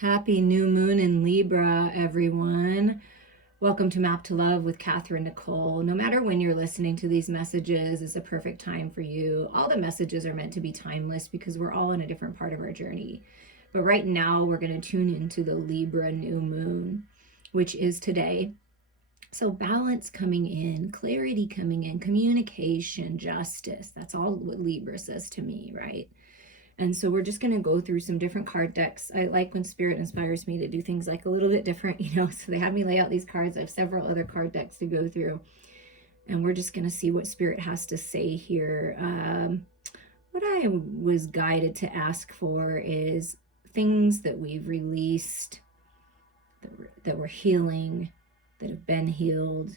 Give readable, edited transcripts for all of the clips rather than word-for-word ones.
Happy new moon in Libra, everyone. Welcome to Map to Love with Katherine Nichole. No matter when you're listening to these messages, it's a perfect time for you. All the messages are meant to be timeless because we're all in a different part of our journey. But right now, we're going to tune into the Libra new moon, which is today. So balance coming in, clarity coming in, communication, justice. That's all what Libra says to me, right? And so we're just going to go through some different card decks. I like when Spirit inspires me to do things like a little bit different, so they have me lay out these cards. I have several other card decks to go through. And we're just going to see what Spirit has to say here. What I was guided to ask for is things that we've released, that we're healing, that have been healed,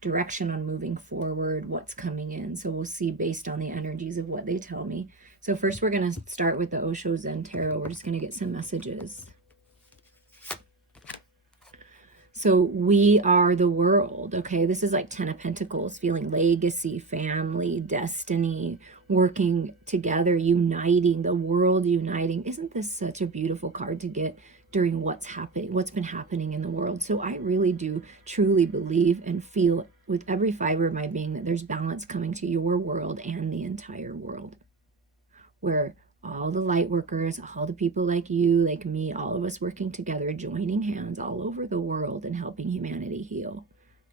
direction on moving forward, what's coming in. So we'll see based on the energies of what they tell me. So first we're going to start with the Osho Zen Tarot. We're just going to get some messages. So we are the world, okay? This is like 10 of Pentacles, feeling legacy, family, destiny, working together, uniting, the world uniting. Isn't this such a beautiful card to get during what's been happening in the world? So I really do truly believe and feel with every fiber of my being that there's balance coming to your world and the entire world, where all the light workers, all the people like you, like me, all of us working together, joining hands all over the world and helping humanity heal.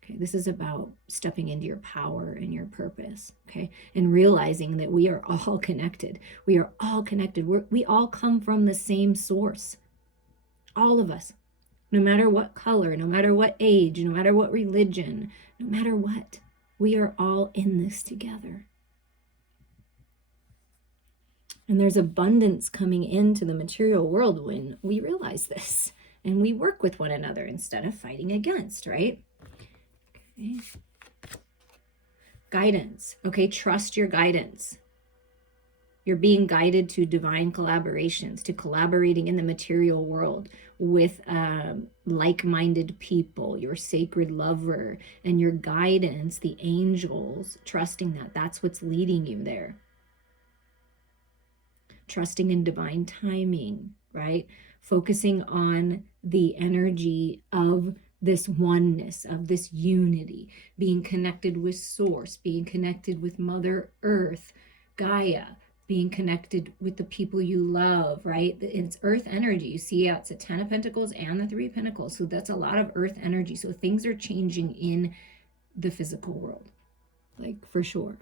Okay, this is about stepping into your power and your purpose, okay? And realizing that we are all connected. We are all connected. We all come from the same source. All of us. No matter what color, no matter what age, no matter what religion, no matter what, we are all in this together. And there's abundance coming into the material world when we realize this and we work with one another instead of fighting against, right? Okay. Guidance. Okay, trust your guidance. You're being guided to divine collaborations, to collaborating in the material world with like-minded people, your sacred lover, and your guidance, the angels, trusting that that's what's leading you there. Trusting in divine timing, right? Focusing on the energy of this oneness, of this unity, being connected with Source, being connected with Mother Earth, Gaia, being connected with the people you love, right? It's earth energy. You see, yeah, it's a 10 of Pentacles and the 3 of Pentacles. So that's a lot of earth energy. So things are changing in the physical world, like for sure.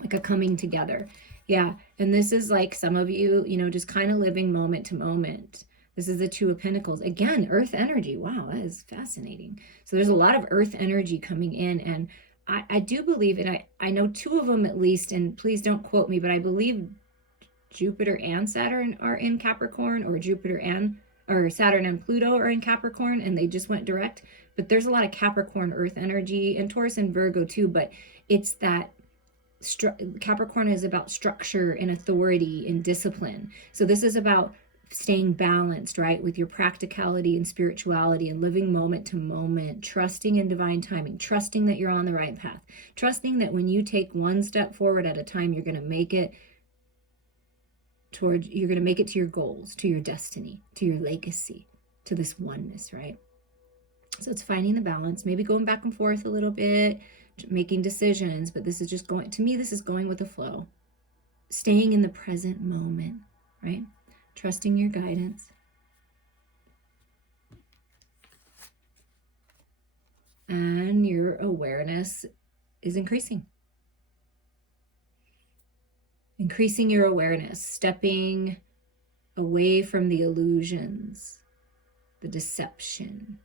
Like a coming together. Yeah, and this is like some of you, just kind of living moment to moment. This is the 2 of Pentacles. Again, earth energy. Wow, that is fascinating. So there's a lot of earth energy coming in, and I do believe, and I know 2 of them at least, and please don't quote me, but I believe Jupiter and Saturn are in Capricorn, or Saturn and Pluto are in Capricorn, and they just went direct. But there's a lot of Capricorn earth energy, and Taurus and Virgo too, but it's that Capricorn is about structure and authority and discipline. So this is about staying balanced, right, with your practicality and spirituality and living moment to moment, trusting in divine timing, trusting that you're on the right path, trusting that when you take one step forward at a time, you're going to make it to your goals, to your destiny, to your legacy, to this oneness, right? So it's finding the balance, maybe going back and forth a little bit, making decisions, but this is just going, to me, this is going with the flow, staying in the present moment, right? Trusting your guidance. And your awareness is increasing. Increasing your awareness, stepping away from the illusions, the deception,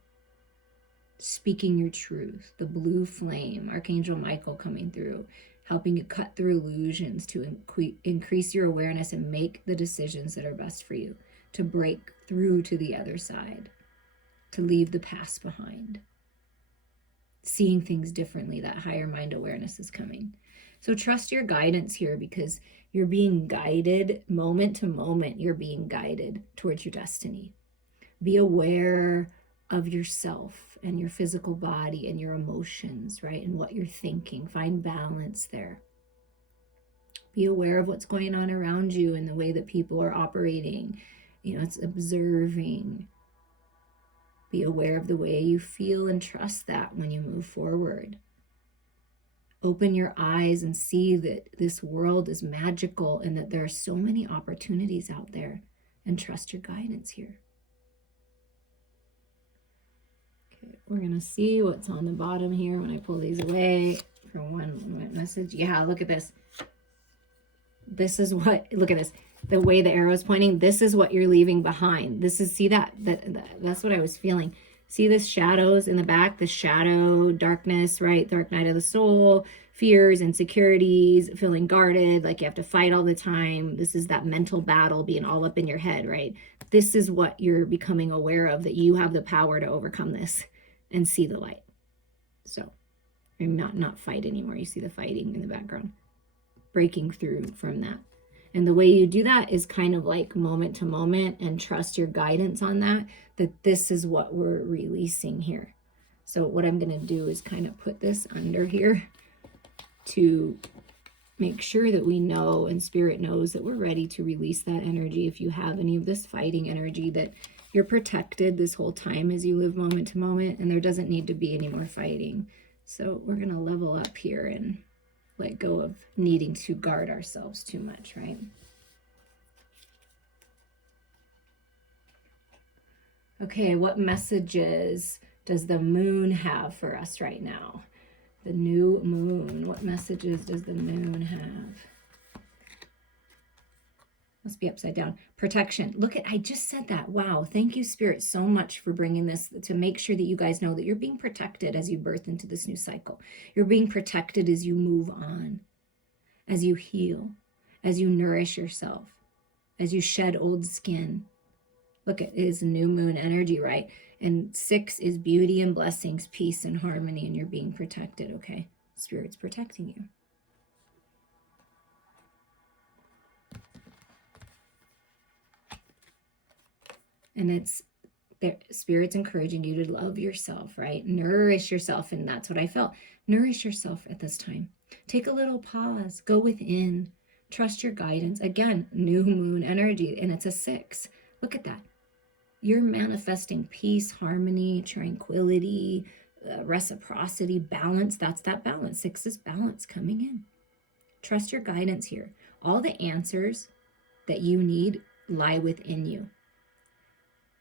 speaking your truth, the blue flame, Archangel Michael coming through, helping you cut through illusions to increase your awareness and make the decisions that are best for you, to break through to the other side, to leave the past behind, seeing things differently. That higher mind awareness is coming. So trust your guidance here, because you're being guided moment to moment. You're being guided towards your destiny. Be aware of yourself and your physical body and your emotions, right? And what you're thinking. Find balance there. Be aware of what's going on around you and the way that people are operating It's observing. Be aware of the way you feel and trust that when you move forward. Open your eyes and see that this world is magical and that there are so many opportunities out there, and trust your guidance here. Okay, we're going to see what's on the bottom here when I pull these away for one message. Yeah, look at this. This is what, look at this. The way the arrow is pointing, this is what you're leaving behind. This is, see that's what I was feeling. See this shadows in the back, the shadow, darkness, right? Dark night of the soul, fears, insecurities, feeling guarded, like you have to fight all the time. This is that mental battle being all up in your head, right? This is what you're becoming aware of, that you have the power to overcome this and see the light. So, and not fight anymore. You see the fighting in the background, breaking through from that. And the way you do that is kind of like moment to moment, and trust your guidance on that this is what we're releasing here. So what I'm going to do is kind of put this under here to make sure that we know, and Spirit knows, that we're ready to release that energy. If you have any of this fighting energy, that you're protected this whole time as you live moment to moment, and there doesn't need to be any more fighting. So we're going to level up here and let go of needing to guard ourselves too much, right? Okay, what messages does the moon have for us right now? The new moon. What messages does the moon have? Must be upside down. Protection. Look at, I just said that. Wow. Thank you, Spirit, so much for bringing this to make sure that you guys know that you're being protected as you birth into this new cycle. You're being protected as you move on, as you heal, as you nourish yourself, as you shed old skin. Look, it is new moon energy, right? And 6 is beauty and blessings, peace and harmony, and you're being protected, okay? Spirit's protecting you. And it's there, Spirit's encouraging you to love yourself, right? Nourish yourself. And that's what I felt. Nourish yourself at this time. Take a little pause. Go within. Trust your guidance. Again, new moon energy. And it's a 6. Look at that. You're manifesting peace, harmony, tranquility, reciprocity, balance. That's that balance. 6 is balance coming in. Trust your guidance here. All the answers that you need lie within you.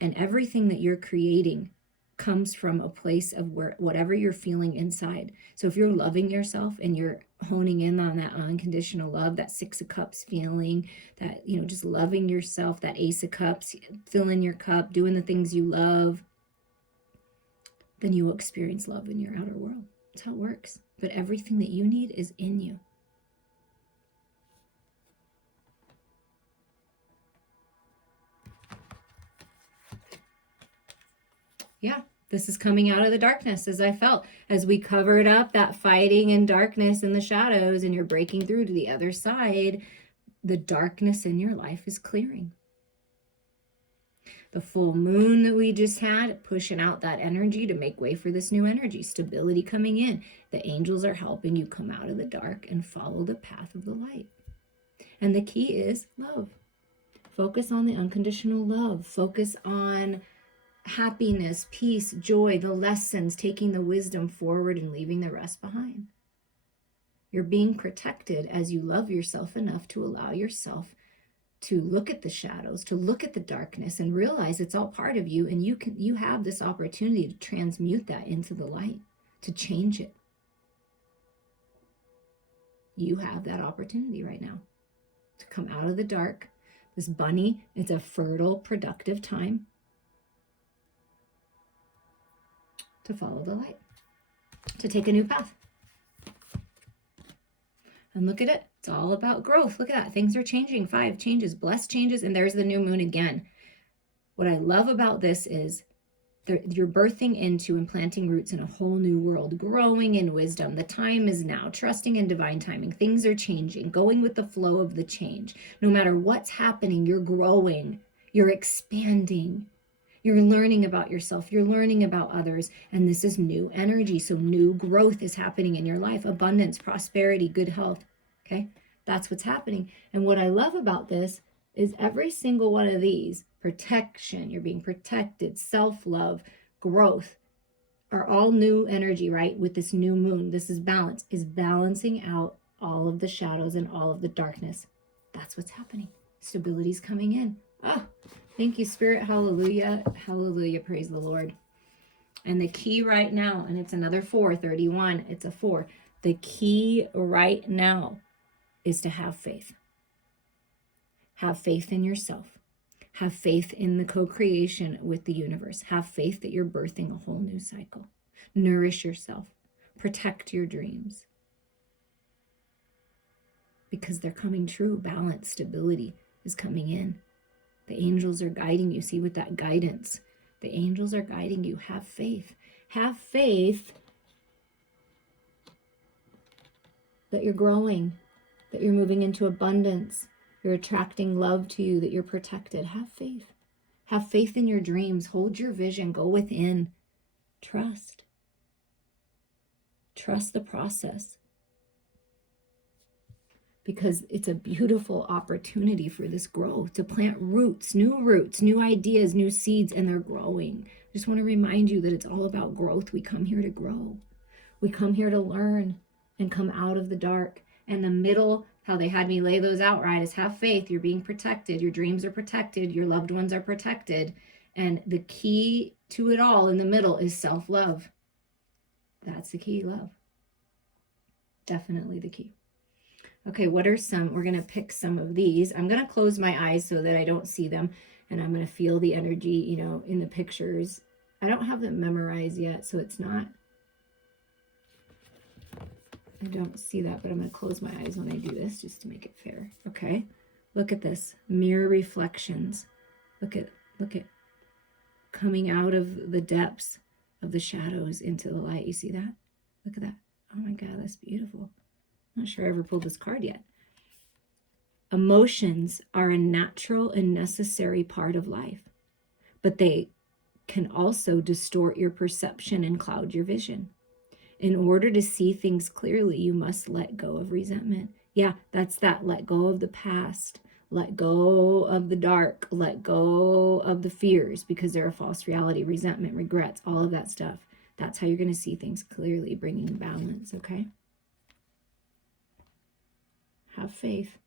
And everything that you're creating comes from a place of whatever you're feeling inside. So if you're loving yourself and you're honing in on that unconditional love, that 6 of Cups feeling, that, just loving yourself, that Ace of Cups, filling your cup, doing the things you love, then you will experience love in your outer world. That's how it works. But everything that you need is in you. Yeah, this is coming out of the darkness, as I felt. As we covered up that fighting and darkness and the shadows, and you're breaking through to the other side, the darkness in your life is clearing. The full moon that we just had, pushing out that energy to make way for this new energy, stability coming in. The angels are helping you come out of the dark and follow the path of the light. And the key is love. Focus on the unconditional love. Focus on happiness, peace, joy, the lessons, taking the wisdom forward and leaving the rest behind. You're being protected as you love yourself enough to allow yourself to look at the shadows, to look at the darkness and realize it's all part of you, and you have this opportunity to transmute that into the light, to change it. You have that opportunity right now to come out of the dark. This bunny, it's a fertile, productive time to follow the light, to take a new path. And look at it. It's all about growth. Look at that. Things are changing. 5 changes, blessed changes, and there's the new moon again. What I love about this is you're birthing into and planting roots in a whole new world, growing in wisdom. The time is now, trusting in divine timing. Things are changing, going with the flow of the change. No matter what's happening, you're growing, you're expanding. You're learning about yourself. You're learning about others. And this is new energy. So new growth is happening in your life. Abundance, prosperity, good health. Okay? That's what's happening. And what I love about this is every single one of these protection, you're being protected, self-love, growth are all new energy, right? With this new moon, this is balance, is balancing out all of the shadows and all of the darkness. That's what's happening. Stability's coming in. Oh, thank you, Spirit. Hallelujah. Hallelujah. Praise the Lord. And the key right now, and it's another 431, it's a 4. The key right now is to have faith. Have faith in yourself. Have faith in the co-creation with the universe. Have faith that you're birthing a whole new cycle. Nourish yourself. Protect your dreams. Because they're coming true. Balance, stability is coming in. The angels are guiding you. See, with that guidance, the angels are guiding you. Have faith. Have faith that you're growing, that you're moving into abundance, you're attracting love to you, that you're protected. Have faith. Have faith in your dreams. Hold your vision. Go within. Trust. Trust the process. Because it's a beautiful opportunity for this growth, to plant roots, new ideas, new seeds, and they're growing. I just want to remind you that it's all about growth. We come here to grow. We come here to learn and come out of the dark. And the middle, how they had me lay those out, right, is have faith. You're being protected. Your dreams are protected. Your loved ones are protected. And the key to it all in the middle is self-love. That's the key, love. Definitely the key. Okay, what are some, we're going to pick some of these. I'm going to close my eyes so that I don't see them. And I'm going to feel the energy, you know, in the pictures. I don't have them memorized yet, so it's not, I don't see that, but I'm going to close my eyes when I do this just to make it fair. Okay, look at this. Mirror reflections. Look at coming out of the depths of the shadows into the light. You see that? Look at that. Oh my God, that's beautiful. I'm not sure I ever pulled this card yet. Emotions are a natural and necessary part of life, but they can also distort your perception and cloud your vision. In order to see things clearly, you must let go of resentment. Yeah, that's that. Let go of the past. Let go of the dark. Let go of the fears, because they're a false reality. Resentment, regrets, all of that stuff. That's how you're going to see things clearly, bringing balance, okay? Have faith.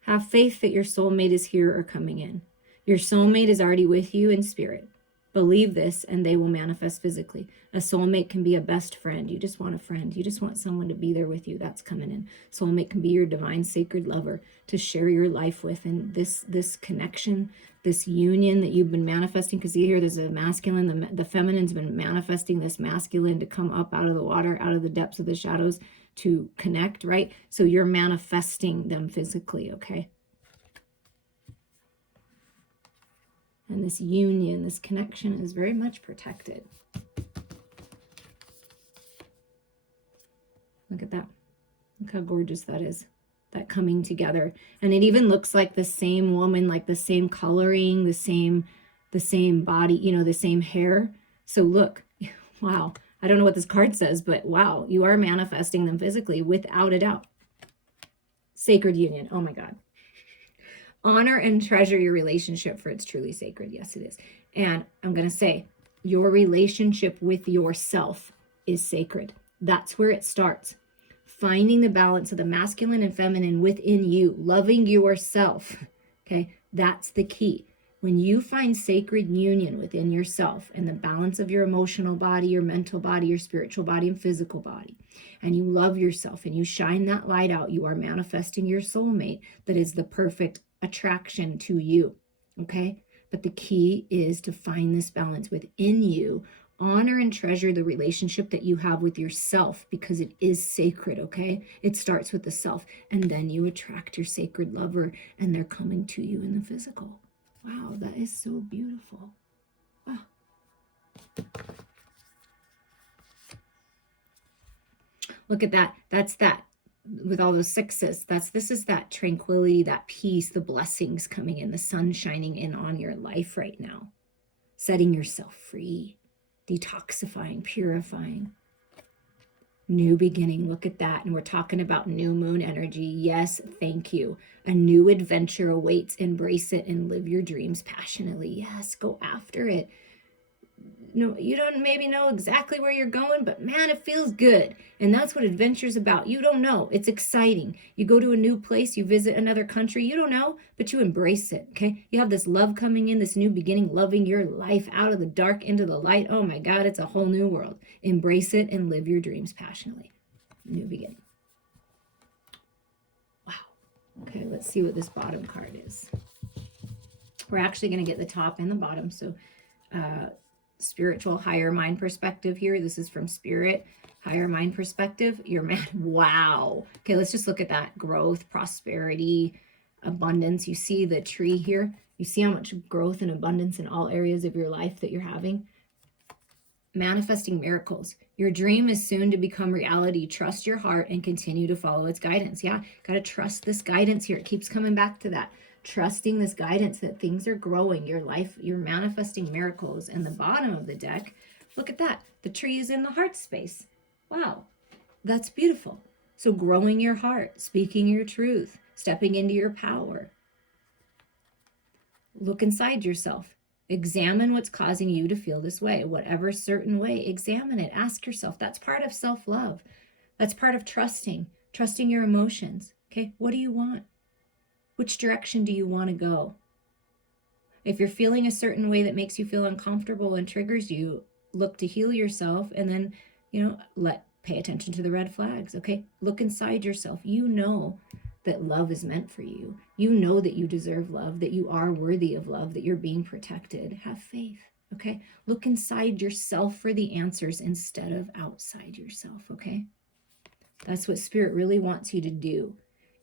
Have faith that your soulmate is here or coming in. Your soulmate is already with you in spirit. Believe this and they will manifest physically. A soulmate can be a best friend. You just want a friend. You just want someone to be there with you. That's coming in. Soulmate can be your divine sacred lover to share your life with. And this connection, this union that you've been manifesting, because here there's a masculine, the feminine's been manifesting this masculine to come up out of the water, out of the depths of the shadows to connect, right? So you're manifesting them physically, okay? And this union, this connection is very much protected. Look at that. Look how gorgeous that is. That coming together. And it even looks like the same woman, like the same coloring, the same body, you know, the same hair. So look, wow. I don't know what this card says, but wow, you are manifesting them physically without a doubt. Sacred union. Oh my God. Honor and treasure your relationship, for it's truly sacred. Yes, it is. And I'm going to say, your relationship with yourself is sacred. That's where it starts. Finding the balance of the masculine and feminine within you, loving yourself. Okay, that's the key. When you find sacred union within yourself and the balance of your emotional body, your mental body, your spiritual body, and physical body, and you love yourself and you shine that light out, you are manifesting your soulmate that is the perfect attraction to you, okay? But the key is to find this balance within you. Honor and treasure the relationship that you have with yourself, because it is sacred, okay? It starts with the self, and then you attract your sacred lover, and they're coming to you in the physical. Wow, that is so beautiful. Wow. Look at that. That's that. With all those sixes, this is that tranquility, that peace, the blessings coming in, the sun shining in on your life right now, setting yourself free, detoxifying, purifying. New beginning. Look at that. And we're talking about new moon energy. Yes, thank you. A new adventure awaits. Embrace it and live your dreams passionately. Yes, go after it. No, you don't maybe know exactly where you're going, but man, it feels good. And that's what adventure's about. You don't know. It's exciting. You go to a new place, you visit another country, you don't know, but you embrace it, okay? You have this love coming in, this new beginning, loving your life out of the dark into the light. Oh my God, it's a whole new world. Embrace it and live your dreams passionately. New beginning. Wow. Okay, let's see what this bottom card is. We're actually going to get the top and the bottom. So, spiritual higher mind perspective here. This is from Spirit. Higher mind perspective. Your man. Wow. Okay, let's just look at that. Growth, prosperity, abundance. You see the tree here. You see how much growth and abundance in all areas of your life that you're having. Manifesting miracles. Your dream is soon to become reality. Trust your heart and continue to follow its guidance. Yeah, got to trust this guidance here. It keeps coming back to that. Trusting this guidance that things are growing, your life, you're manifesting miracles. And the bottom of the deck, look at that. The tree is in the heart space. Wow, that's beautiful. So growing your heart, speaking your truth, stepping into your power. Look inside yourself. Examine what's causing you to feel this way. Whatever certain way, examine it. Ask yourself. That's part of self-love. That's part of trusting your emotions. Okay, what do you want? Which direction do you want to go? If you're feeling a certain way that makes you feel uncomfortable and triggers you, look to heal yourself and then, pay attention to the red flags, okay? Look inside yourself. You know that love is meant for you. You know that you deserve love, that you are worthy of love, that you're being protected. Have faith, okay? Look inside yourself for the answers instead of outside yourself, okay? That's what Spirit really wants you to do,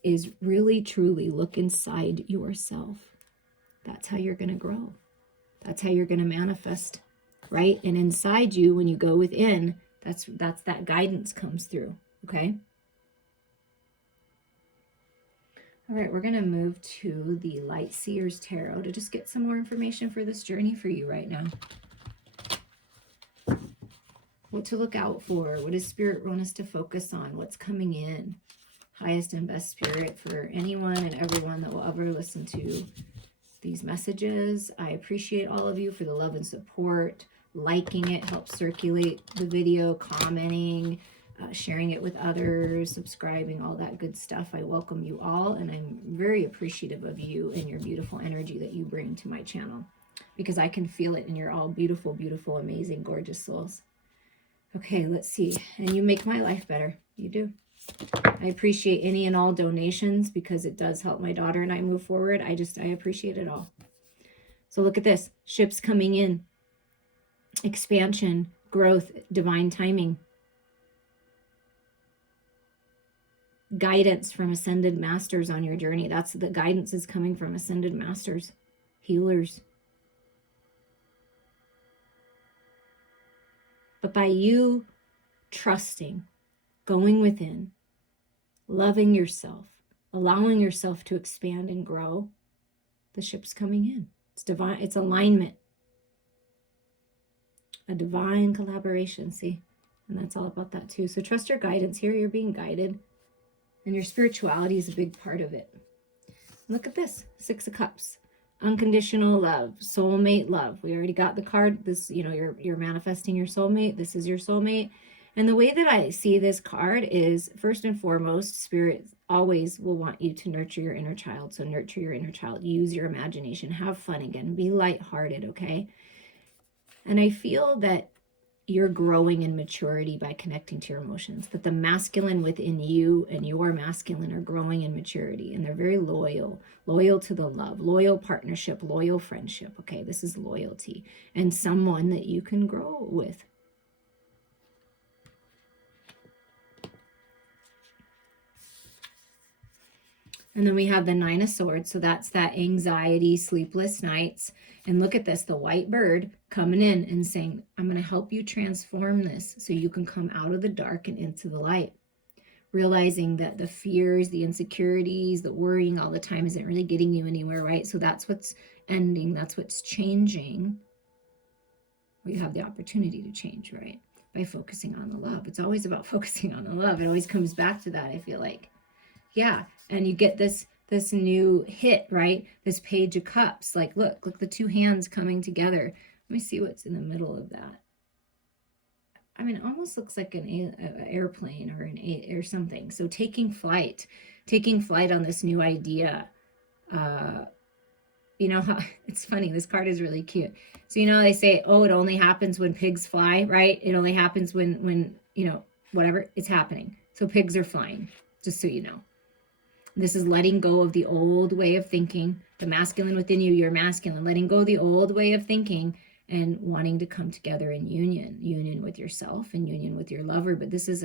is really, truly look inside yourself. That's how you're going to grow. That's how you're going to manifest, right? And inside you, when you go within, that's that guidance comes through, okay? All right, we're going to move to the Light Seers Tarot to just get some more information for this journey for you right now. What to look out for. What does Spirit want us to focus on? What's coming in? Highest and best Spirit for anyone and everyone that will ever listen to these messages. I appreciate all of you for the love and support. Liking it helps circulate the video, commenting, sharing it with others, subscribing, all that good stuff. I welcome you all, and I'm very appreciative of you and your beautiful energy that you bring to my channel, because I can feel it, and you're all beautiful, beautiful, amazing, gorgeous souls. Okay, let's see. And you make my life better. You do. I appreciate any and all donations because it does help my daughter and I move forward. I appreciate it all. So look at this. Ships coming in. Expansion, growth, divine timing. Guidance from ascended masters on your journey. That's the guidance is coming from ascended masters, healers. But by you trusting, going within, loving yourself, allowing yourself to expand and grow, the ship's coming in. It's divine, it's alignment. A divine collaboration, see? And that's all about that too. So trust your guidance here. You're being guided. And your spirituality is a big part of it. Look at this. 6 of Cups. Unconditional love. Soulmate love. We already got the card. This, you're manifesting your soulmate. This is your soulmate. And the way that I see this card is, first and foremost, Spirit always will want you to nurture your inner child. So nurture your inner child. Use your imagination. Have fun again. Be lighthearted, okay? And I feel that you're growing in maturity by connecting to your emotions, that the masculine within you and your masculine are growing in maturity, and they're very loyal to the love, loyal partnership, loyal friendship. Okay, this is loyalty and someone that you can grow with. And then we have the 9 of Swords. So that's that anxiety, sleepless nights. And look at this, the white bird coming in and saying, I'm going to help you transform this so you can come out of the dark and into the light. Realizing that the fears, the insecurities, the worrying all the time isn't really getting you anywhere, right? So that's what's ending. That's what's changing. We have the opportunity to change, right? by focusing on the love. It's always about focusing on the love. It always comes back to that, I feel like. Yeah, and you get this new hit, right? This Page of Cups. Like, look the two hands coming together. Let me see what's in the middle of that. I mean, it almost looks like an airplane or something. So taking flight on this new idea. You know how it's funny, this card is really cute. So you know they say, oh, it only happens when pigs fly, right? It only happens when you know, whatever, it's happening. So pigs are flying, just so you know. This is letting go of the old way of thinking. The masculine within you, you're masculine, letting go of the old way of thinking and wanting to come together in union with yourself and union with your lover. But this is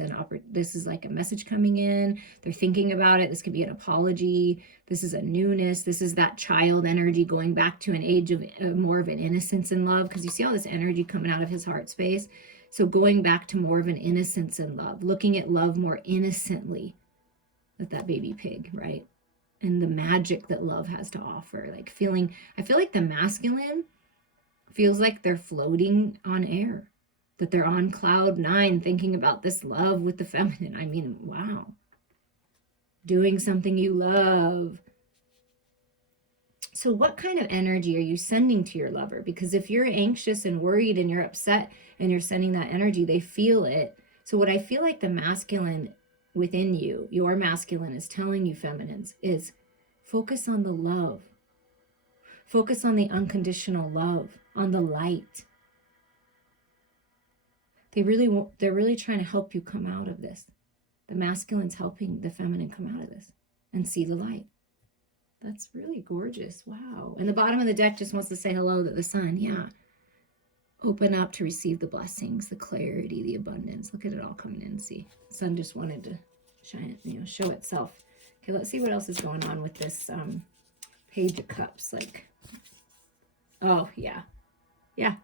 like a message coming in. They're thinking about it. This could be an apology. This is a newness. This is that child energy going back to an age of more of an innocence and love, because you see all this energy coming out of his heart space. So going back to more of an innocence and love, looking at love more innocently with that baby pig, right? And the magic that love has to offer. Like I feel like the masculine feels like they're floating on air, that they're on cloud 9 thinking about this love with the feminine. I mean, wow. Doing something you love. So what kind of energy are you sending to your lover? Because if you're anxious and worried and you're upset and you're sending that energy, they feel it. So what I feel like the masculine within you, your masculine, is telling you, feminines, is focus on the love. Focus on the unconditional love, on the light. They're really trying to help you come out of this. The masculine's helping the feminine come out of this and see the light. That's really gorgeous. Wow. And the bottom of the deck just wants to say hello to the sun. Yeah. Open up to receive the blessings, the clarity, the abundance. Look at it all coming in. See, the sun just wanted to shine, show itself. Okay, let's see what else is going on with this Page of Cups. Like, oh, yeah. Yeah.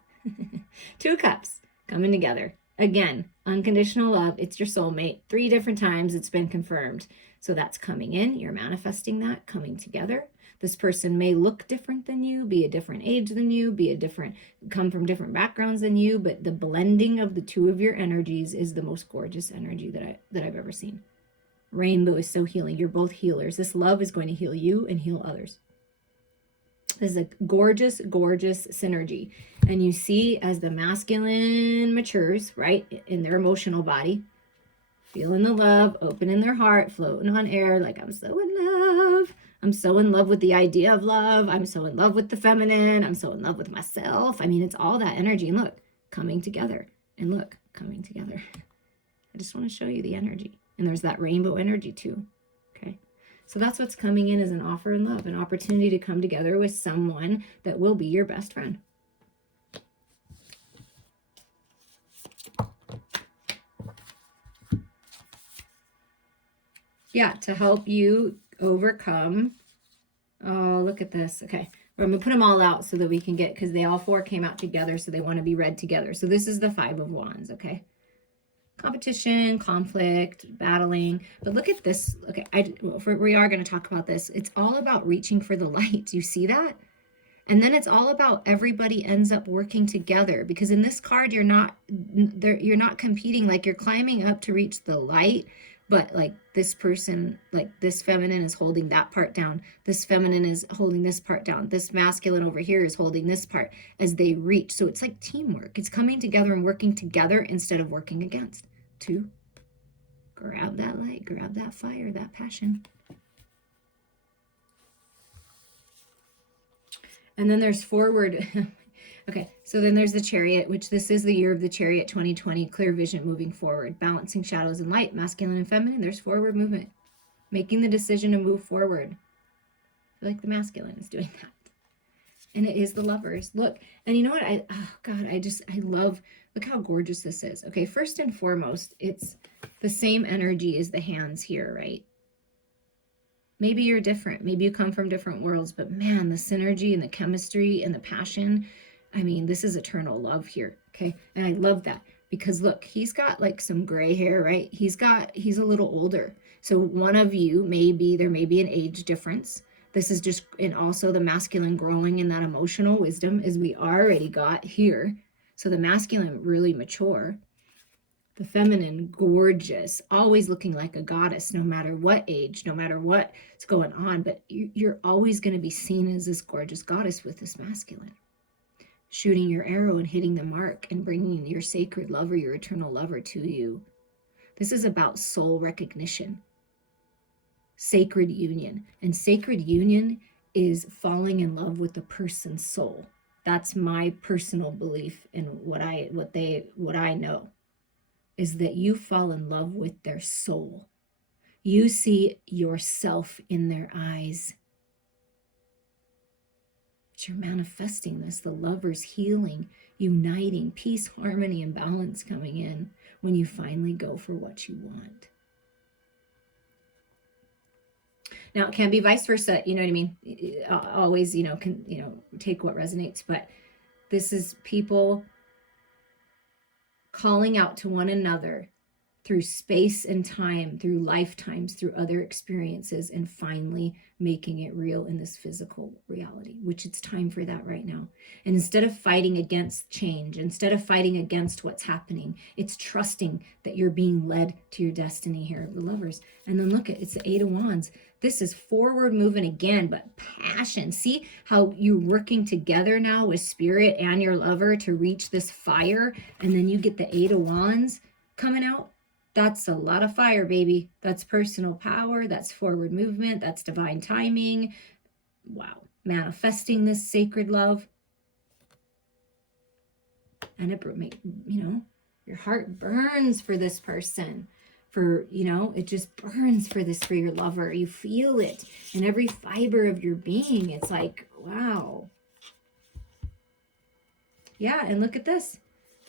2 cups coming together. Again, unconditional love. It's your soulmate. 3 different times it's been confirmed. So that's coming in. You're manifesting that, coming together. This person may look different than you, be a different age than you, come from different backgrounds than you, but the blending of the 2 of your energies is the most gorgeous energy that I've ever seen. Rainbow is so healing. You're both healers. This love is going to heal you and heal others. This is a gorgeous, gorgeous synergy. And you see, as the masculine matures, right, in their emotional body, feeling the love, opening their heart, floating on air, like, I'm so in love. I'm so in love with the idea of love. I'm so in love with the feminine. I'm so in love with myself. I mean, it's all that energy. And look, coming together. And look, coming together. I just want to show you the energy. And there's that rainbow energy too. Okay. So that's what's coming in as an offer in love, an opportunity to come together with someone that will be your best friend. Yeah, to help you overcome. Oh, look at this. Okay. I'm going to put them all out so that we can get, because they all 4 came out together, so they want to be read together. So this is the 5 of Wands, okay? Competition, conflict, battling. But look at this. Okay, we are going to talk about this. It's all about reaching for the light. You see that? And then it's all about everybody ends up working together, because in this card you're not competing. Like, you're climbing up to reach the light, but like this person, like this feminine is holding that part down. This feminine is holding this part down. This masculine over here is holding this part as they reach. So it's like teamwork. It's coming together and working together instead of working against. To grab that light, grab that fire, that passion. And then there's forward. Okay, so then there's the Chariot, which this is the year of the Chariot 2020, clear vision, moving forward, balancing shadows and light, masculine and feminine. There's forward movement, making the decision to move forward. I feel like the masculine is doing that. And it is the Lovers. Look, and you know what? I love, look how gorgeous this is. Okay, first and foremost, it's the same energy as the hands here, right? Maybe you're different. Maybe you come from different worlds, but man, the synergy and the chemistry and the passion, I mean, this is eternal love here, okay? And I love that, because look, he's got like some gray hair, right? He's a little older. So one of you, there may be an age difference. This is just, and also the masculine growing in that emotional wisdom as we already got here. So the masculine really mature. The feminine, gorgeous, always looking like a goddess, no matter what age, no matter what's going on. But you're always going to be seen as this gorgeous goddess with this masculine. Shooting your arrow and hitting the mark and bringing your sacred lover, your eternal lover to you. This is about soul recognition. Sacred union. And sacred union is falling in love with the person's soul. That's my personal belief in what I know. Is that you fall in love with their soul. You see yourself in their eyes. But you're manifesting this, the lovers healing, uniting, peace, harmony, and balance coming in when you finally go for what you want. Now, it can be vice versa, you know what I mean? Always, take what resonates, but this is people calling out to one another through space and time, through lifetimes, through other experiences, and finally making it real in this physical reality, which it's time for that right now. And instead of fighting against change, instead of fighting against what's happening, it's trusting that you're being led to your destiny here of the lovers. And then look, it's the Eight of Wands. This is forward moving again, but passion. See how you're working together now with spirit and your lover to reach this fire, and then you get the Eight of Wands coming out. That's a lot of fire, baby. That's personal power. That's forward movement. That's divine timing. Wow. Manifesting this sacred love. And it, your heart burns for this person. It just burns for your lover. You feel it in every fiber of your being. It's like, wow. Yeah, and look at this.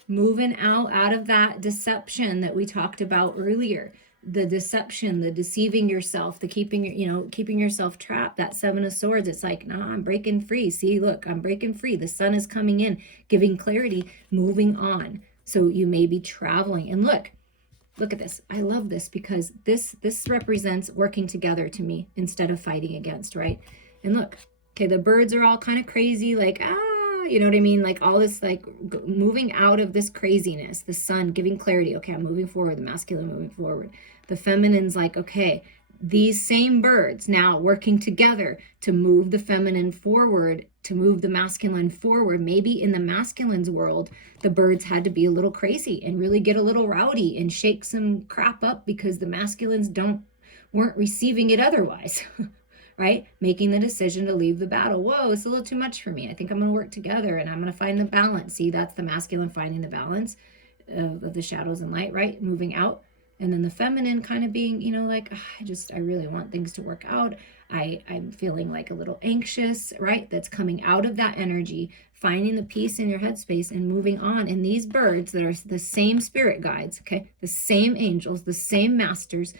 Moving out of that deception that we talked about earlier. The deception, the deceiving yourself, the keeping yourself trapped. That Seven of Swords. It's like, nah, I'm breaking free. See, look, I'm breaking free. The sun is coming in, giving clarity, moving on. So you may be traveling. And look at this. I love this because this represents working together to me instead of fighting against, right? And look, okay, the birds are all kind of crazy, like, you know what I mean? Like all this, like moving out of this craziness, the sun giving clarity. Okay, I'm moving forward, the masculine moving forward. The feminine's like, okay, these same birds now working together to move the feminine forward, to move the masculine forward. Maybe in the masculine's world, the birds had to be a little crazy and really get a little rowdy and shake some crap up because the masculines weren't receiving it otherwise. Right? Making the decision to leave the battle. Whoa, it's a little too much for me. I think I'm going to work together and I'm going to find the balance. See, that's the masculine finding the balance of the shadows and light, right? Moving out. And then the feminine kind of being, like, I really want things to work out. I'm feeling like a little anxious, right? That's coming out of that energy, finding the peace in your headspace and moving on. And these birds that are the same spirit guides, okay? The same angels, the same masters,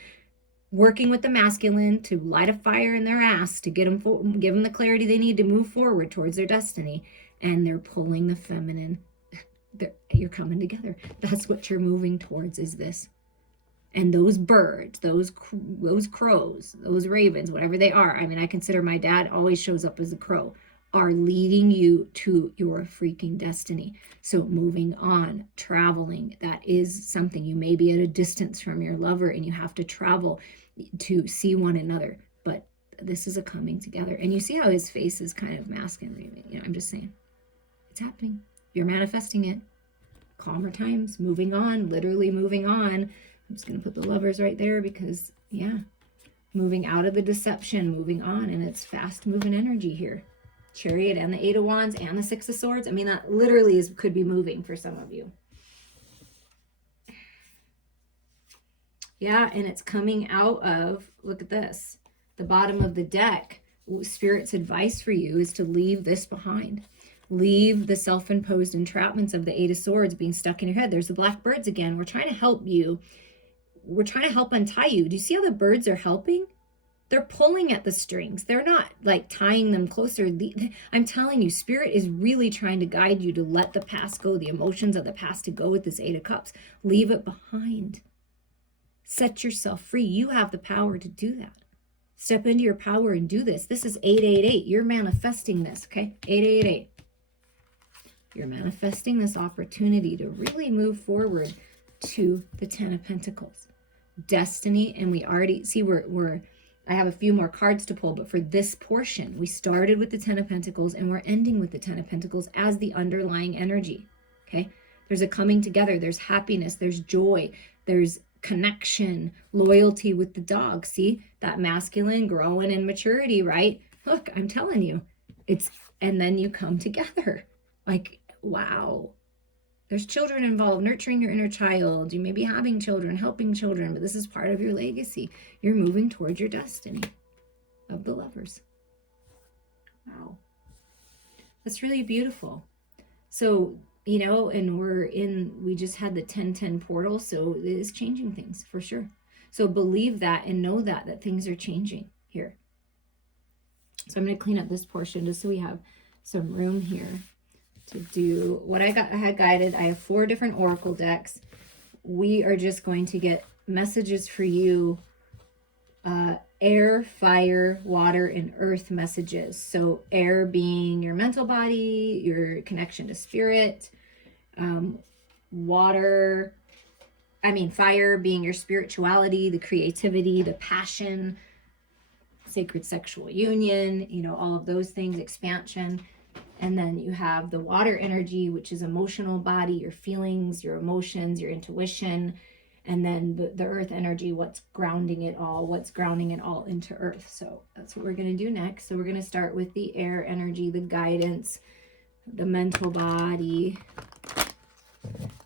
working with the masculine to light a fire in their ass to give them the clarity they need to move forward towards their destiny. And they're pulling the feminine. You're coming together. That's what you're moving towards, is this. And those birds, those crows, those ravens, whatever they are. I mean, I consider my dad always shows up as a crow, are leading you to your freaking destiny. So moving on, traveling, that is something. You may be at a distance from your lover and you have to travel to see one another, but this is a coming together. And you see how his face is kind of masculine. I'm just saying, it's happening. You're manifesting it. Calmer times, moving on, literally moving on. I'm just going to put the lovers right there because, moving out of the deception, moving on, and it's fast moving energy here. Chariot and the Eight of Wands and the Six of Swords. I mean, that literally could be moving for some of you. Yeah, and it's coming out of, look at this, the bottom of the deck. Spirit's advice for you is to leave this behind. Leave the self-imposed entrapments of the Eight of Swords being stuck in your head. There's the black birds again. We're trying to help you. We're trying to help untie you. Do you see how the birds are helping? They're pulling at the strings. They're not like tying them closer. I'm telling you, Spirit is really trying to guide you to let the past go, the emotions of the past to go with this Eight of Cups. Leave it behind. Set yourself free. You have the power to do that. Step into your power and do this. This is 888. You're manifesting this, okay? 888. You're manifesting this opportunity to really move forward to the Ten of Pentacles. Destiny, and we already see I have a few more cards to pull, but for this portion, we started with the Ten of Pentacles and we're ending with the Ten of Pentacles as the underlying energy, okay? There's a coming together, there's happiness, there's joy, there's connection, loyalty with the dog. See, that masculine growing in maturity, right? Look, I'm telling you, and then you come together. Like, wow. There's children involved, nurturing your inner child. You may be having children, helping children, but this is part of your legacy. You're moving towards your destiny of the Lovers. Wow. That's really beautiful. So, and we just had the 10-10 portal, so it is changing things for sure. So believe that and know that things are changing here. So I'm going to clean up this portion just so we have some room here to do what I had guided. I have 4 different oracle decks. We are just going to get messages for you, air, fire, water, and earth messages. So air being your mental body, your connection to spirit, fire being your spirituality, the creativity, the passion, sacred sexual union, all of those things, expansion. And then you have the water energy, which is emotional body, your feelings, your emotions, your intuition. And then the earth energy, what's grounding it all into earth. So that's what we're going to do next. So we're going to start with the air energy, the guidance, the mental body.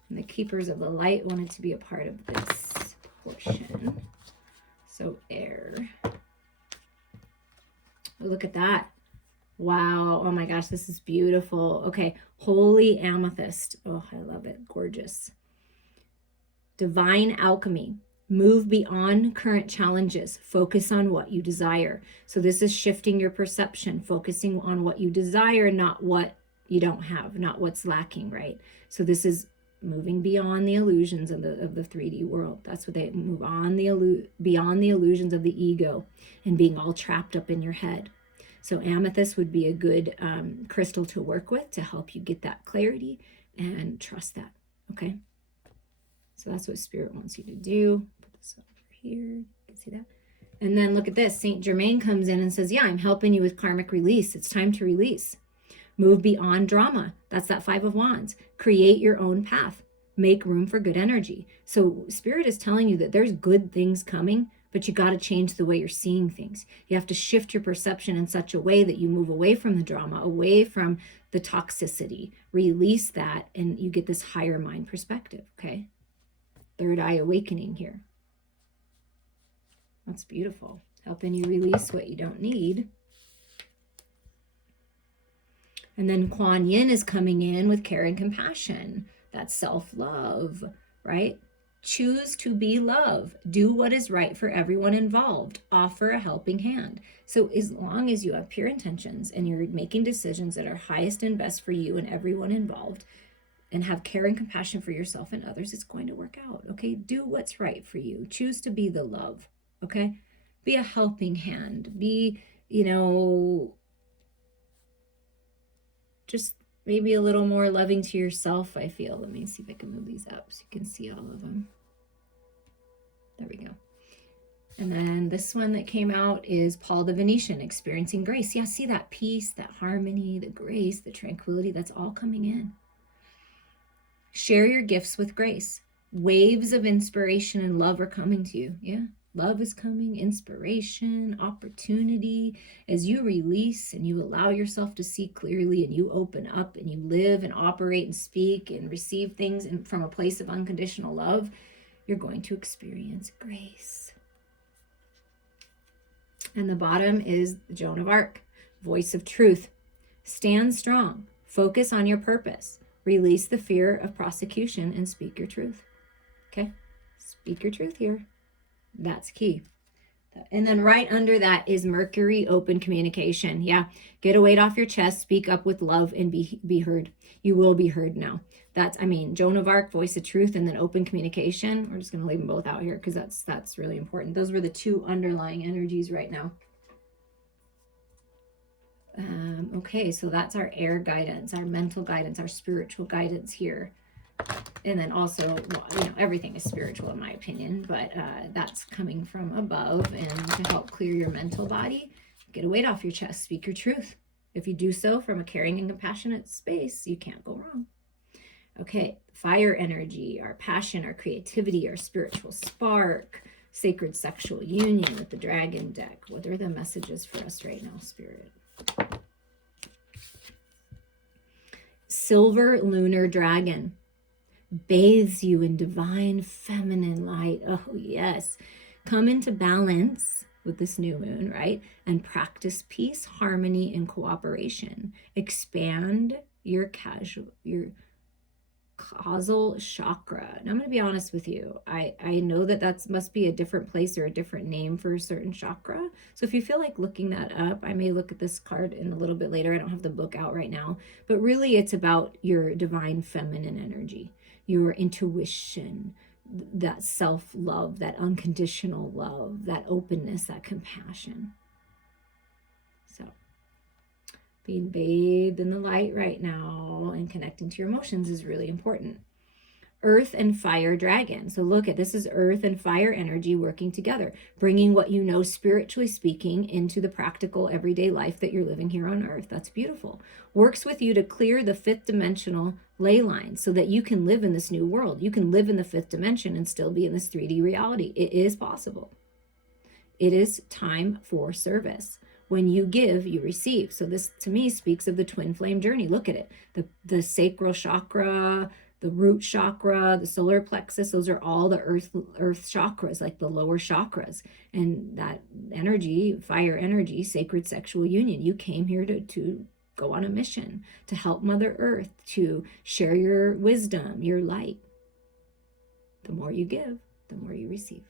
And the keepers of the light wanted to be a part of this portion. So air. Oh, look at that. Wow. Oh my gosh, this is beautiful. Okay. Holy amethyst. Oh, I love it. Gorgeous. Divine alchemy. Move beyond current challenges. Focus on what you desire. So this is shifting your perception, focusing on what you desire, not what you don't have, not what's lacking, right? So this is moving beyond the illusions of the 3D world. That's what they move on, beyond the illusions of the ego and being all trapped up in your head. So amethyst would be a good crystal to work with to help you get that clarity and trust that, okay? So that's what Spirit wants you to do. Put this over here, you can see that. And then look at this, Saint Germain comes in and says, yeah, I'm helping you with karmic release. It's time to release. Move beyond drama. That's that 5 of Wands. Create your own path. Make room for good energy. So Spirit is telling you that there's good things coming, but you got to change the way you're seeing things. You have to shift your perception in such a way that you move away from the drama, away from the toxicity, release that, and you get this higher mind perspective, okay? Third eye awakening here. That's beautiful. Helping you release what you don't need. And then Kuan Yin is coming in with care and compassion. That's self-love, right? Choose to be love. Do what is right for everyone involved. Offer a helping hand. So as long as you have pure intentions and you're making decisions that are highest and best for you and everyone involved, and have care and compassion for yourself and others, it's going to work out, okay? Do what's right for you. Choose to be the love, okay? Be a helping hand. Be, just maybe a little more loving to yourself, I feel. Let me see if I can move these up so you can see all of them. There we go. And then this one that came out is Paul the Venetian, experiencing grace. Yeah, see that peace, that harmony, the grace, the tranquility, that's all coming in. Share your gifts with grace. Waves of inspiration and love are coming to you. Yeah, love is coming, inspiration, opportunity. As you release and you allow yourself to see clearly and you open up and you live and operate and speak and receive things from a place of unconditional love, you're going to experience grace. And the bottom is Joan of Arc, voice of truth. Stand strong. Focus on your purpose. Release the fear of prosecution and speak your truth. Okay? Speak your truth here. That's key. And then right under that is Mercury, open communication. Yeah. Get a weight off your chest. Speak up with love and be heard. You will be heard now. Joan of Arc, voice of truth, and then open communication. We're just going to leave them both out here because that's really important. Those were the 2 underlying energies right now. Okay, so that's our air guidance, our mental guidance, our spiritual guidance here. And then also, well, everything is spiritual in my opinion, but that's coming from above. And to help clear your mental body, get a weight off your chest, speak your truth. If you do so from a caring and compassionate space, you can't go wrong. Okay, fire energy, our passion, our creativity, our spiritual spark, sacred sexual union with the dragon deck. What are the messages for us right now, Spirit? Silver lunar dragon bathes you in divine feminine light. Oh, yes. Come into balance with this new moon, right? And practice peace, harmony, and cooperation. Expand your causal chakra. And I'm going to be honest with you. I know that must be a different place or a different name for a certain chakra. So if you feel like looking that up, I may look at this card in a little bit later. I don't have the book out right now, but really it's about your divine feminine energy, your intuition, that self-love, that unconditional love, that openness, that compassion. So being bathed in the light right now and connecting to your emotions is really important. Earth and fire dragon. So look at this is earth and fire energy working together, bringing what you know spiritually speaking into the practical everyday life that you're living here on earth. That's beautiful. Works with you to clear the fifth dimensional ley lines so that you can live in this new world. You can live in the fifth dimension and still be in this 3D reality. It is possible. It is time for service. When you give, you receive. So this to me speaks of the twin flame journey. Look at it. The sacral chakra, the root chakra, the solar plexus, those are all the earth chakras, like the lower chakras. And that energy, fire energy, sacred sexual union, you came here to go on a mission, to help Mother Earth, to share your wisdom, your light. The more you give, the more you receive.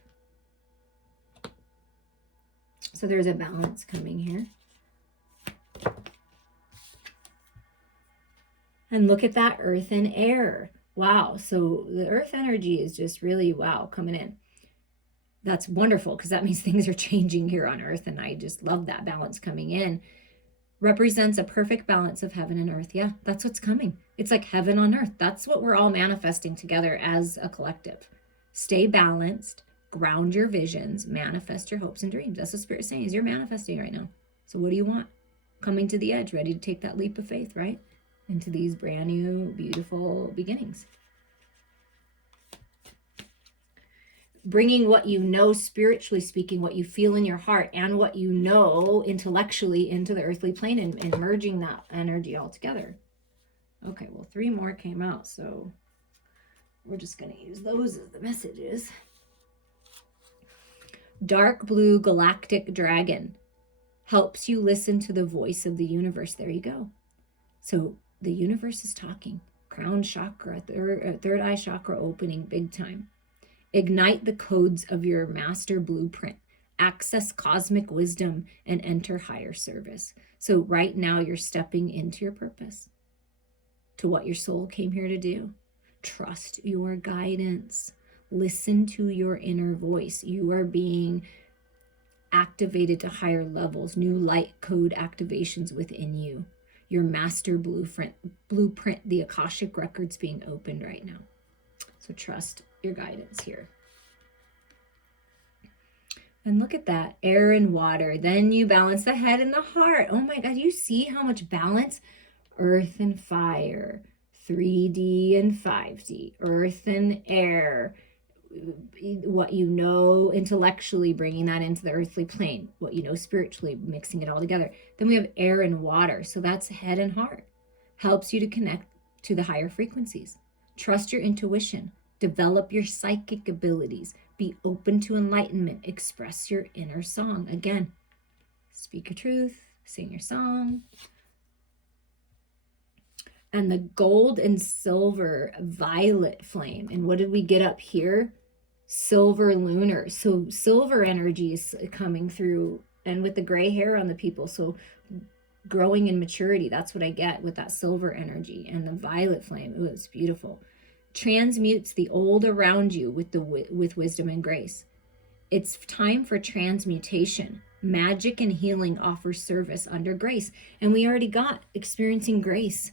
So there's a balance coming here. And look at that earth and air. Wow. So the earth energy is just really, wow, coming in. That's wonderful because that means things are changing here on earth. And I just love that balance coming in. Represents a perfect balance of heaven and earth. Yeah, that's what's coming. It's like heaven on earth. That's what we're all manifesting together as a collective. Stay balanced. Ground your visions, manifest your hopes and dreams. That's what Spirit's saying is you're manifesting right now. So what do you want? Coming to the edge, ready to take that leap of faith, right? Into these brand new, beautiful beginnings. Bringing what you know spiritually speaking, what you feel in your heart, and what you know intellectually into the earthly plane and merging that energy all together. Okay, well, 3 more came out, so we're just going to use those as the messages. Dark blue galactic dragon helps you listen to the voice of the universe. There you go. So the universe is talking. Crown chakra, third eye chakra opening big time. Ignite the codes of your master blueprint. Access cosmic wisdom and enter higher service. So right now you're stepping into your purpose, to what your soul came here to do. Trust your guidance. Listen to your inner voice. You are being activated to higher levels, new light code activations within you. Your master blueprint, the Akashic records being opened right now. So trust your guidance here. And look at that, air and water. Then you balance the head and the heart. Oh my God, you see how much balance? Earth and fire, 3D and 5D, earth and air. What you know intellectually, bringing that into the earthly plane, what you know spiritually, mixing it all together. Then we have air and water. So that's head and heart. Helps you to connect to the higher frequencies. Trust your intuition. Develop your psychic abilities. Be open to enlightenment. Express your inner song. Again, speak your truth. Sing your song. And the gold and silver violet flame. And what did we get up here? Silver lunar. So silver energy is coming through, and with the gray hair on the people. So growing in maturity, that's what I get with that silver energy. And the violet flame, it was beautiful. Transmutes the old around you with wisdom and grace. It's time for transmutation. Magic and healing offer service under grace. And we already got experiencing grace.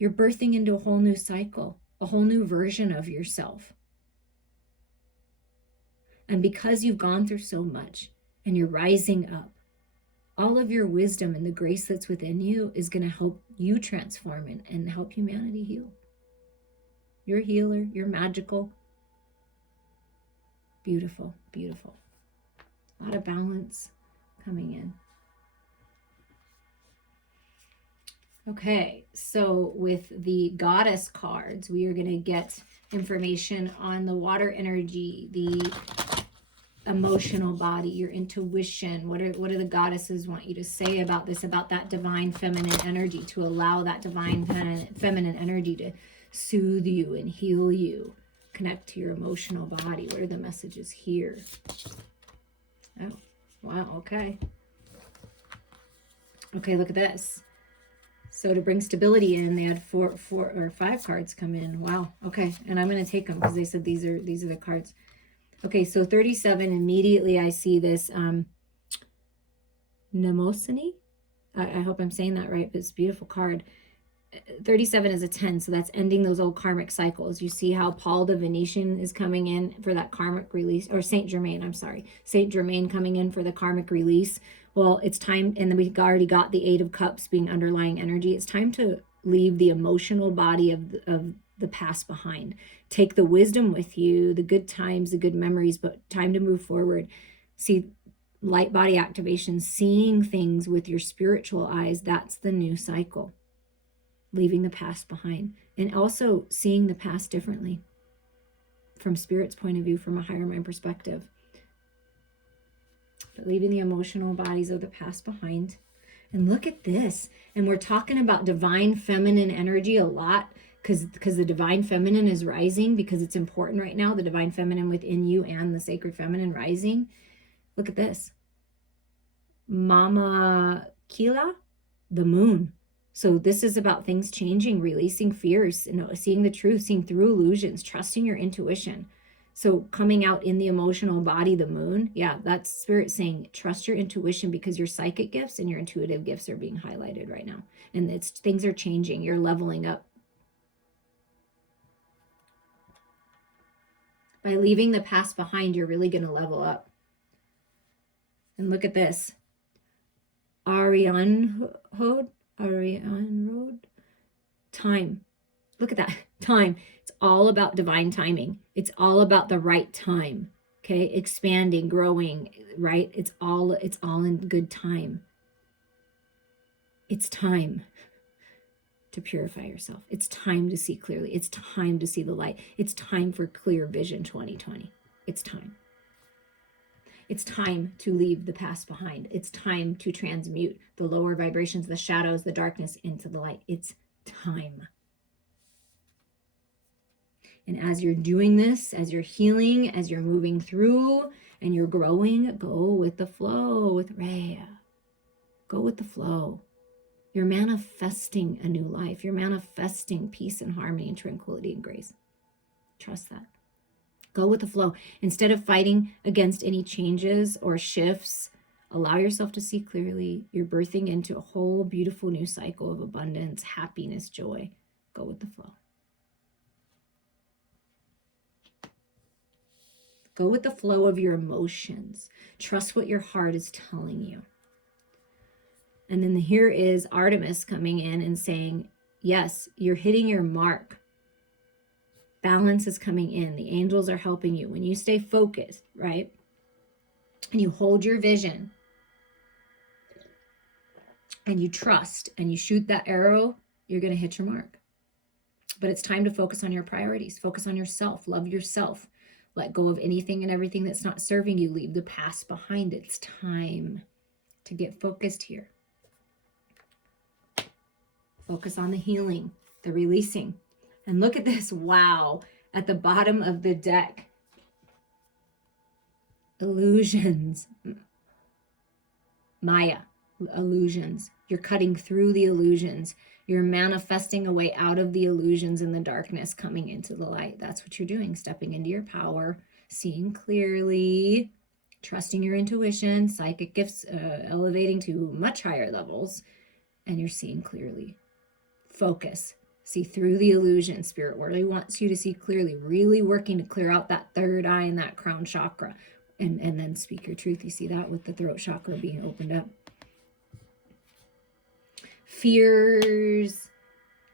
You're birthing into a whole new cycle. a whole new version of yourself. And because you've gone through so much and you're rising up, all of your wisdom and the grace that's within you is going to help you transform and help humanity heal. You're a healer. You're magical. Beautiful, beautiful. A lot of balance coming in. Okay, so with the goddess cards, we are going to get information on the water energy, the emotional body, your intuition. What do the goddesses want you to say about this, about that divine feminine energy, to allow that divine feminine energy to soothe you and heal you, connect to your emotional body? What are the messages here? Oh, wow, okay. Okay, look at this. So to bring stability in, they had 4 or 5 cards come in. Wow. Okay. And I'm going to take them because they said these are the cards. Okay. So 37, immediately I see this Mnemosyne. I hope I'm saying that right, but it's a beautiful card. 37 is a 10, so that's ending those old karmic cycles. You see how Paul the Venetian is coming in for that karmic release, or Saint Germain, I'm sorry. Saint Germain coming in for the karmic release. Well, it's time, and then we already got the 8 of Cups being underlying energy. It's time to leave the emotional body of the past behind. Take the wisdom with you, the good times, the good memories, but time to move forward. See, light body activation, seeing things with your spiritual eyes, that's the new cycle. Leaving the past behind, and also seeing the past differently from spirit's point of view, from a higher mind perspective. But leaving the emotional bodies of the past behind. And look at this. And we're talking about divine feminine energy a lot because the divine feminine is rising, because it's important right now, the divine feminine within you and the sacred feminine rising. Look at this. Mama Kila, the moon. So this is about things changing, releasing fears, seeing the truth, seeing through illusions, trusting your intuition. So coming out in the emotional body, the moon, yeah, that's spirit saying, trust your intuition, because your psychic gifts and your intuitive gifts are being highlighted right now. And things are changing. You're leveling up. By leaving the past behind, you're really going to level up. And look at this. Ariane Road. Time. Look at that. Time. It's all about divine timing. It's all about the right time. Okay. Expanding, growing, right? It's all in good time. It's time to purify yourself. It's time to see clearly. It's time to see the light. It's time for clear vision 2020. It's time. It's time to leave the past behind. It's time to transmute the lower vibrations, the shadows, the darkness into the light. It's time. And as you're doing this, as you're healing, as you're moving through and you're growing, go with the flow with Rhea. Go with the flow. You're manifesting a new life. You're manifesting peace and harmony and tranquility and grace. Trust that. Go with the flow. Instead of fighting against any changes or shifts, allow yourself to see clearly. You're birthing into a whole beautiful new cycle of abundance, happiness, joy. Go with the flow. Go with the flow of your emotions. Trust what your heart is telling you. And then here is Artemis coming in and saying, yes, you're hitting your mark. Balance is coming in. The angels are helping you. When you stay focused, right? And you hold your vision and you trust and you shoot that arrow, you're going to hit your mark. But it's time to focus on your priorities. Focus on yourself. Love yourself. Let go of anything and everything that's not serving you. Leave the past behind. It's time to get focused here. Focus on the healing, the releasing. And look at this. Wow. At the bottom of the deck. Illusions. Maya. Illusions. You're cutting through the illusions. You're manifesting a way out of the illusions and the darkness, coming into the light. That's what you're doing. Stepping into your power, seeing clearly, trusting your intuition, psychic gifts elevating to much higher levels, and you're seeing clearly. Focus. See through the illusion. Spirit really wants you to see clearly, really working to clear out that third eye and that crown chakra. And then speak your truth. You see that with the throat chakra being opened up. Fears,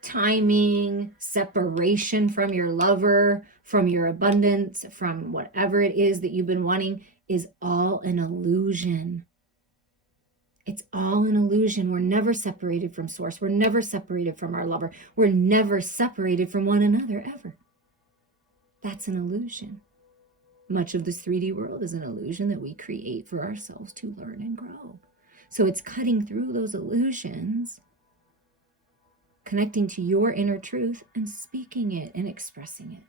timing, separation from your lover, from your abundance, from whatever it is that you've been wanting is all an illusion. It's all an illusion. We're never separated from source. We're never separated from our lover. We're never separated from one another ever. That's an illusion. Much of this 3D world is an illusion that we create for ourselves to learn and grow. So it's cutting through those illusions, connecting to your inner truth and speaking it and expressing it.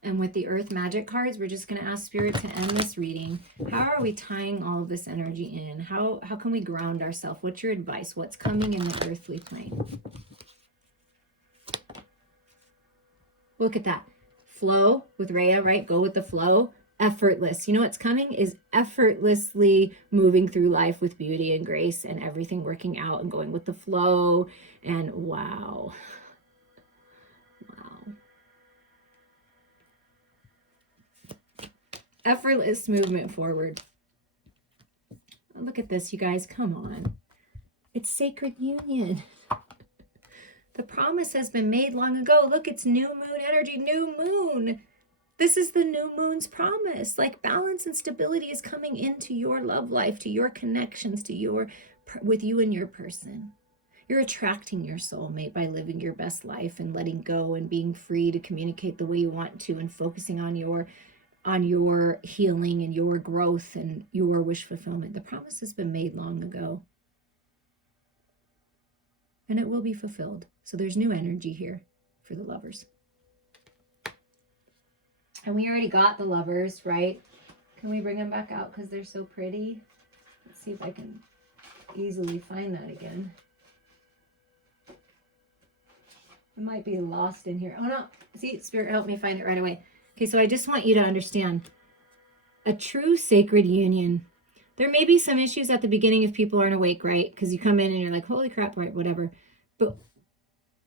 And with the Earth Magic cards, we're just going to ask Spirit to end this reading. How are we tying all of this energy in? How can we ground ourselves? What's your advice? What's coming in the earthly plane? Look at that. Flow with Rhea, right? Go with the flow. Effortless. You know what's coming is effortlessly moving through life with beauty and grace and everything working out and going with the flow. And wow. Wow. Effortless movement forward. Look at this, you guys. Come on. It's sacred union. The promise has been made long ago. Look, it's new moon energy, new moon. This is the new moon's promise. Like balance and stability is coming into your love life, to your connections, with you and your person. You're attracting your soulmate by living your best life and letting go and being free to communicate the way you want to and focusing on your healing and your growth and your wish fulfillment. The promise has been made long ago. And it will be fulfilled. So there's new energy here for the lovers. And we already got the lovers, right? Can we bring them back out because they're so pretty? Let's see if I can easily find that again. It might be lost in here. Oh no, see, Spirit help me find it right away. Okay, so I just want you to understand a true sacred union. There may be some issues at the beginning if people aren't awake, right? Because you come in and you're like, holy crap, right, whatever. But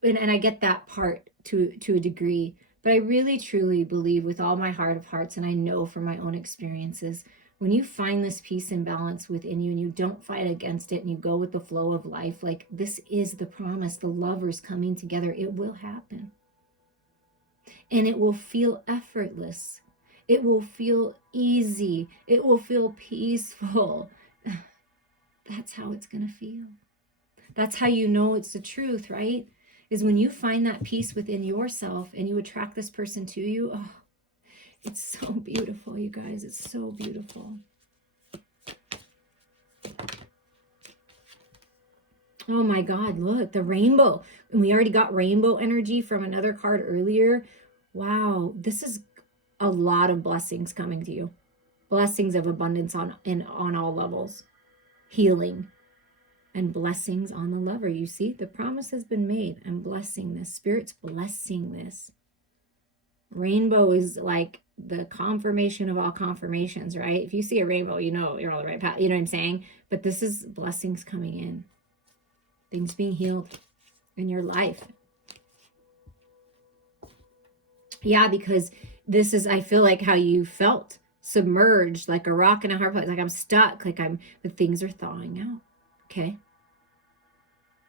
and I get that part to a degree. But I really, truly believe with all my heart of hearts, and I know from my own experiences, when you find this peace and balance within you and you don't fight against it and you go with the flow of life, like this is the promise, the lovers coming together, it will happen. And it will feel effortless. It will feel easy. It will feel peaceful. That's how it's going to feel. That's how you know it's the truth, right? Is when you find that peace within yourself and you attract this person to you. Oh, it's so beautiful, you guys. It's so beautiful. Oh my God, look, the rainbow. And we already got rainbow energy from another card earlier. Wow, this is a lot of blessings coming to you. Blessings of abundance on all levels. Healing. And blessings on the lover. You see, the promise has been made. I'm blessing this. Spirit's blessing this. Rainbow is like the confirmation of all confirmations, right? If you see a rainbow, you know you're on the right path. You know what I'm saying? But this is blessings coming in. Things being healed in your life. Yeah, because this is, I feel like how you felt. Submerged, like a rock in a hard place. Like I'm stuck, but things are thawing out. Okay.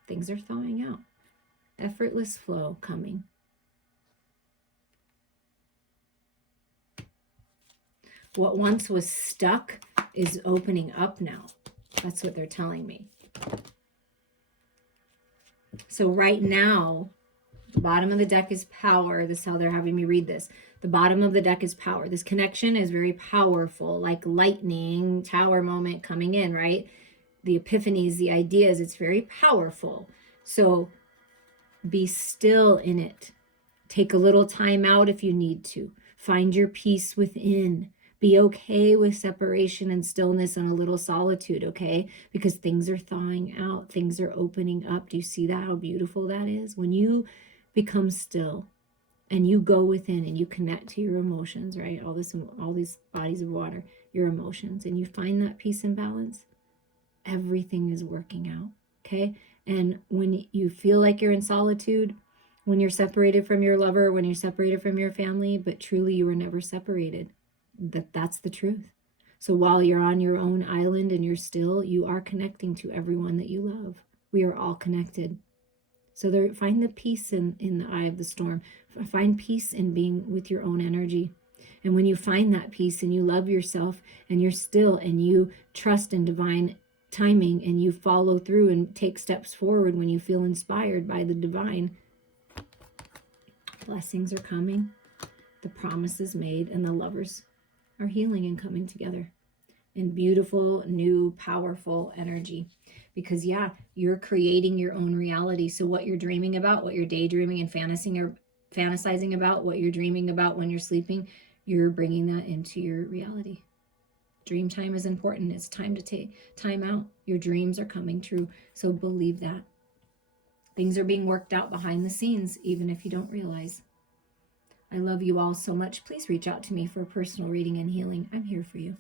Things are thawing out. Effortless flow coming. What once was stuck is opening up now. That's what they're telling me. So right now, the bottom of the deck is power. This is how they're having me read this. The bottom of the deck is power. This connection is very powerful, like lightning, tower moment coming in, right? The epiphanies, the ideas, it's very powerful. So be still in it. Take a little time out if you need to. Find your peace within. Be okay with separation and stillness and a little solitude, okay? Because things are thawing out. Things are opening up. Do you see that? How beautiful that is? When you become still and you go within and you connect to your emotions, right? All these bodies of water, your emotions, and you find that peace and balance. Everything is working out, okay? And when you feel like you're in solitude, when you're separated from your lover, when you're separated from your family, but truly you were never separated, that's the truth. So while you're on your own island and you're still, you are connecting to everyone that you love. We are all connected. So there, find the peace in the eye of the storm. Find peace in being with your own energy. And when you find that peace and you love yourself and you're still and you trust in divine timing and you follow through and take steps forward when you feel inspired by the divine, blessings are coming, the promise is made, and the lovers are healing and coming together in beautiful, new, powerful energy. Because yeah, you're creating your own reality. So what you're dreaming about, what you're daydreaming and fantasizing about, what you're dreaming about when you're sleeping, you're bringing that into your reality. Dream time is important. It's time to take time out. Your dreams are coming true. So believe that. Things are being worked out behind the scenes, even if you don't realize. I love you all so much. Please reach out to me for a personal reading and healing. I'm here for you.